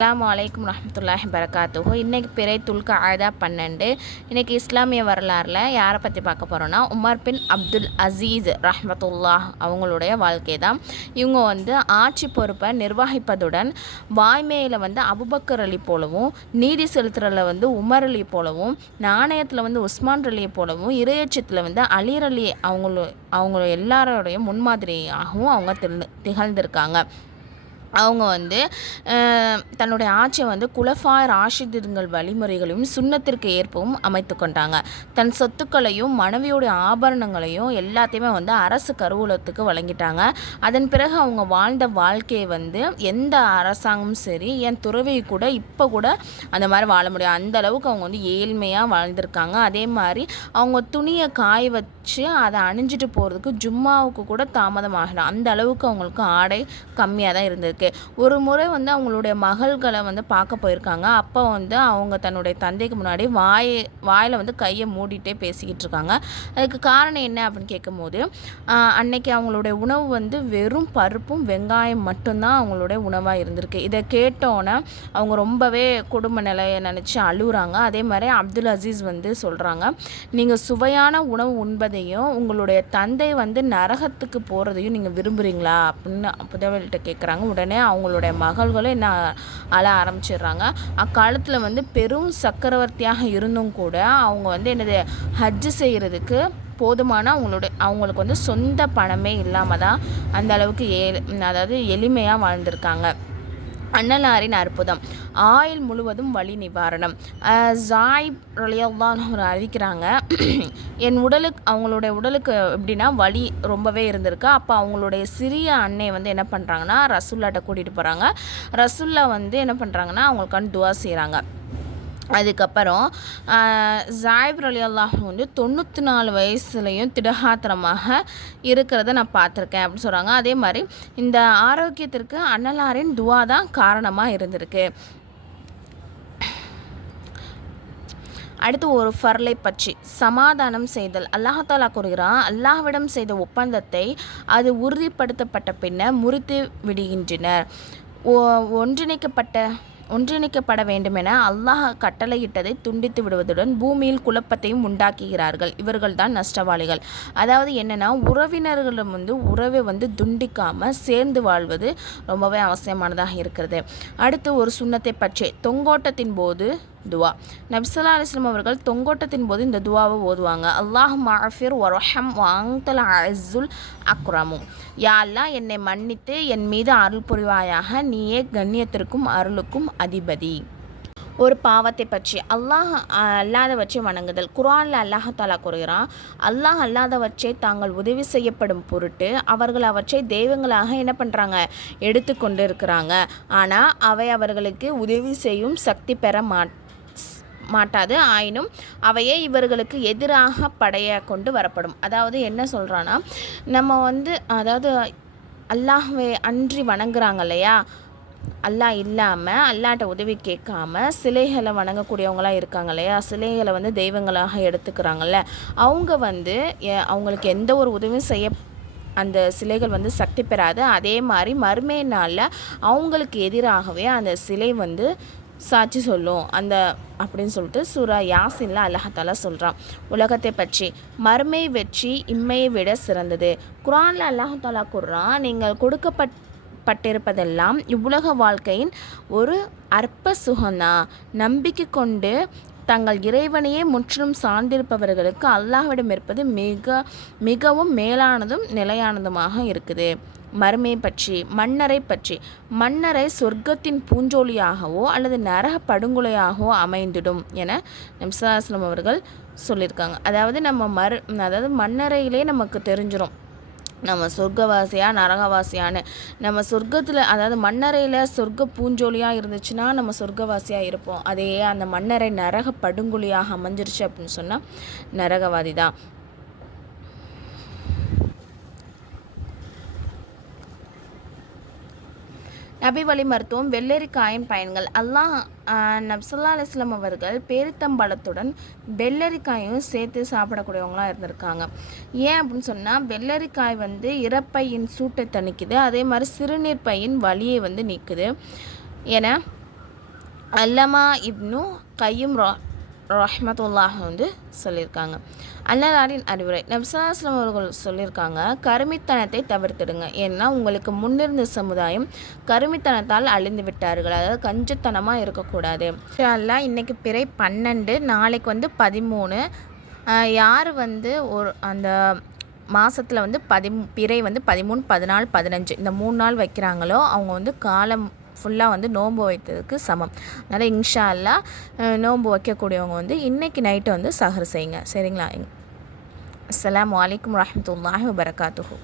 அஸ்ஸலாமு அலைக்கும் வரஹ்மத்துல்லாஹி வபரகாத்துஹு. இன்றைக்கி பிறை துல்க ஆதா 12. இன்றைக்கி இஸ்லாமிய வரலாறில் யாரை பற்றி பார்க்க போகிறோன்னா, உமர் பின் அப்துல் அசீஸ் ரஹ்மத்துல்லாஹ் அவங்களுடைய வாழ்க்கை தான். இவங்க ஆட்சி பொறுப்பை நிர்வகிப்பதுடன் வாய்மையில் அபுபக்கர் அலி போலவும், நீதி செலுத்துறதில் உமர் அலி போலவும், நாணயத்தில் உஸ்மான் அலியை போலவும், இறையச்சத்தில் அலீர் அலி அவங்க எல்லாரோடைய முன்மாதிரியாகவும் அவங்க திகழ்ந்திருக்காங்க. அவங்க தன்னுடைய ஆட்சியை குலஃபா ராஷிதுங்கள் வழிமுறைகளையும் சுன்னத்திற்கு ஏற்பவும் அமைத்து கொண்டாங்க. தன் சொத்துக்களையும் மனைவியுடைய ஆபரணங்களையும் எல்லாத்தையுமே அரசு கருவூலத்துக்கு வழங்கிட்டாங்க. அதன் பிறகு அவங்க வாழ்ந்த வாழ்க்கையை எந்த அரசாங்கமும் சரி, என் துறவி கூட இப்போ கூட அந்த மாதிரி வாழ முடியும். அந்த அளவுக்கு அவங்க ஏழ்மையாக வாழ்ந்திருக்காங்க. அதே மாதிரி அவங்க துணியை காய வச்சு அதை அணிஞ்சிட்டு போகிறதுக்கு ஜும்மாவுக்கு கூட தாமதம் ஆகலாம். அந்த அளவுக்கு அவங்களுக்கு ஆடை கம்மியாக தான் இருந்திருக்கு. ஒரு முறை அவங்களுடைய மகள்களை பார்க்க போயிருக்காங்க. அப்போ அவங்க தன்னுடைய தந்தைக்கு முன்னாடி வாயில் கையை மூடிட்டே பேசிக்கிட்டு இருக்காங்க. அதுக்கு காரணம் என்ன அப்படின்னு கேட்கும்போது, அன்னைக்கு அவங்களுடைய உணவு வெறும் பருப்பும் வெங்காயம் மட்டும்தான் அவங்களுடைய உணவாக இருந்திருக்கு. இதை கேட்டோன்னே அவங்க ரொம்பவே குடும்ப நிலையை நினச்சி அழுகுறாங்க. அதே மாதிரி அப்துல் அசீஸ் சொல்கிறாங்க, நீங்கள் சுவையான உணவு உண்பதையும் உங்களுடைய தந்தை நரகத்துக்கு போகிறதையும் நீங்கள் விரும்புகிறீங்களா அப்படின்னு புதவல்கிட்ட கேட்குறாங்க. உடனே அவங்களுடைய மகள்களும் என்ன அழ ஆரம்பிச்சிடுறாங்க. அக்காலத்தில் பெரும் சக்கரவர்த்தியாக இருந்தும் கூட அவங்க என்னது ஹஜ்ஜு செய்கிறதுக்கு போதுமான அவங்களுக்கு சொந்த பணமே இல்லாமல் தான் அந்த அளவுக்கு எளிமையாக வாழ்ந்திருக்காங்க. அன்னலாரின் அற்புதம். ஆயுள் முழுவதும் வலி நிவாரணம். ஜாயிப் ரலியல்லாஹு அன்ஹு அறிவிக்கிறாங்க, அவங்களுடைய உடலுக்கு எப்படின்னா வலி ரொம்பவே இருந்திருக்கு. அப்போ அவங்களுடைய சிறிய அன்னை என்ன பண்ணுறாங்கன்னா, ரசூல்லாட்ட கூட்டிகிட்டு போகிறாங்க. ரசூல்லா என்ன பண்ணுறாங்கன்னா, அவங்களுக்கான துவா செய்கிறாங்க. அதுக்கப்புறம் ஜாயிப் ரலியல்லாஹு 94 வயசுலையும் திடகாத்திரமாக இருக்கிறத நான் பார்த்துருக்கேன் அப்படின்னு சொல்கிறாங்க. அதே மாதிரி இந்த ஆரோக்கியத்திற்கு அன்னலாரின் துவா தான் காரணமாக இருந்திருக்கு. அடுத்து ஒரு ஃபர்லை பற்றி சமாதானம் செய்தல். அல்லாஹாலா கூறுகிறான், அல்லாஹ்விடம் செய்த ஒப்பந்தத்தை அது உறுதிப்படுத்தப்பட்ட பின்னர் முறித்து விடுகின்றனர். ஒன்றிணைக்கப்பட வேண்டுமென அல்லாஹ் கட்டளையிட்டதை துண்டித்து விடுவதுடன் பூமியில் குழப்பத்தையும் உண்டாக்குகிறார்கள். இவர்கள்தான் நஷ்டவாளிகள். அதாவது என்னென்னா, உறவினர்களும் உறவை துண்டிக்காமல் சேர்ந்து வாழ்வது ரொம்பவே அவசியமானதாக இருக்கிறது. அடுத்து ஒரு சுன்னத்தை பற்றி தொங்கோட்டத்தின் போது துவா. நபி ஸல்லல்லாஹு அலைஹி வஸல்லம் அவர்கள் தொங்கோட்டத்தின் போது இந்த துவாவை ஓதுவாங்க. அல்லாஹ் மஅஃபிர் வரஹம் வஅன்தல் அஸ்ஸுல் அக்ரமு. யா அல்லாஹ், என்னை மன்னித்து என் மீது அருள் புரிவாயாக, நீயே கண்ணியத்திற்கும் அருளுக்கும் அதிபதி. ஒரு பாவத்தை பற்றி அல்லாஹ் அல்லாதவற்றை வணங்குதல். குர்ஆனில் அல்லாஹாலா கூறுகிறான், அல்லாஹ் அல்லாதவற்றை தாங்கள் உதவி செய்யப்படும் பொருட்டு அவர்கள் அவற்றை தெய்வங்களாக என்ன பண்ணுறாங்க, எடுத்து கொண்டு இருக்கிறாங்க. ஆனால் அவை அவர்களுக்கு உதவி செய்யும் சக்தி பெற மாட்டாது. ஆயினும் அவையே இவர்களுக்கு எதிராக படைய கொண்டு வரப்படும். அதாவது என்ன சொல்கிறான்னா, நம்ம அதாவது அல்லாஹ்வை அன்றி வணங்குறாங்க இல்லையா, அல்லாஹ் இல்லாமல் அல்லாட்ட உதவி கேட்காம சிலைகளை வணங்கக்கூடியவங்களாம் இருக்காங்க இல்லையா, சிலைகளை தெய்வங்களாக எடுத்துக்கிறாங்கல்ல, அவங்க அவங்களுக்கு எந்த ஒரு உதவியும் செய்ய அந்த சிலைகள் சக்தி பெறாது. அதே மாதிரி மறுமை நாளில் அவங்களுக்கு எதிராகவே அந்த சிலை சாட்சி சொல்லும் அப்படின்னு சொல்லிட்டு சூரா யாசின்ல அல்லாஹாலா சொல்கிறான். உலகத்தை பற்றி மறுமை வெற்றி இம்மையை விட சிறந்தது. குர்ஆனில் அல்லாஹாலா கூறுறான், நீங்கள் கொடுக்கப்பட்டிருப்பதெல்லாம் இவ்வுலக வாழ்க்கையின் ஒரு அற்ப சுகம்தான். நம்பிக்கை கொண்டு தங்கள் இறைவனையே முற்றிலும் சார்ந்திருப்பவர்களுக்கு அல்லாஹ்விடம் இருப்பது மிகவும் மேலானதும் நிலையானதுமாக இருக்குது. மறுமையை பற்றி மன்னரை சொர்க்கத்தின் பூஞ்சோலியாகவோ அல்லது நரக படுகொலையாகவோ அமைந்திடும் என நபி ஸல்லல்லாஹு அலைஹி வஸல்லம் அவர்கள் சொல்லியிருக்காங்க. அதாவது அதாவது மன்னரையிலே நமக்கு தெரிஞ்சிடும் நம்ம சொர்க்கவாசியா நரகவாசியான்னு. நம்ம சொர்க்கத்தில் அதாவது மன்னரையில் சொர்க்க பூஞ்சோலியாக இருந்துச்சுன்னா நம்ம சொர்க்கவாசியாக இருப்போம். அதே அந்த மன்னரை நரக படுகொலியாக அமைஞ்சிருச்சு அப்படின்னு சொன்னால் நரகவாதி தான். நபி வழி மருத்துவம். வெள்ளரிக்காயின் பயன்கள். நபி ஸல்லல்லாஹு அலைஹி வஸல்லம் அவர்கள் பேரித்தம்பழத்துடன் வெள்ளரிக்காயும் சேர்த்து சாப்பிடக்கூடியவங்களாக இருந்திருக்காங்க. ஏன் அப்படின்னு சொன்னால், வெள்ளரிக்காய் இரைப்பையின் சூட்டை தணிக்குது. அதே மாதிரி சிறுநீர் பையின் வலியை நீக்குது என அல்லமா இப்னு கையும் ரஹ்மத்துல்லாஹ் வந்து சொல்லியிருக்காங்க. அல்லாஹ்வின் அறிவுரை. நபி ஸல்லல்லாஹு அலைஹி வஸல்லம் அவர்கள் சொல்லியிருக்காங்க, கருமித்தனத்தை தவிர்த்திடுங்க. ஏன்னா உங்களுக்கு முன்னிருந்த சமுதாயம் கருமித்தனத்தால் அழிந்து விட்டார்கள். அதாவது கஞ்சத்தனமாக இருக்கக்கூடாது. இன்ஷா அல்லாஹ் இன்னைக்கு பிறை 12, நாளைக்கு வந்து 13. யார் வந்து ஒரு அந்த மாதத்தில் வந்து பிறை வந்து 13, 14, 15 இந்த 3 நாள் வைக்கிறாங்களோ அவங்க வந்து காலம் ஃபுல்லாக வந்து நோன்பு வைத்ததுக்கு சமம். அதனால் இன்ஷா அல்லாஹ் நோன்பு வைக்கக்கூடியவங்க வந்து இன்றைக்கி நைட்டு வந்து சஹர் செய்யுங்க. சரிங்களா? அஸ்ஸலாமு அலைக்கும் வரஹ்மத்துல்லாஹி வபரகாத்துஹு.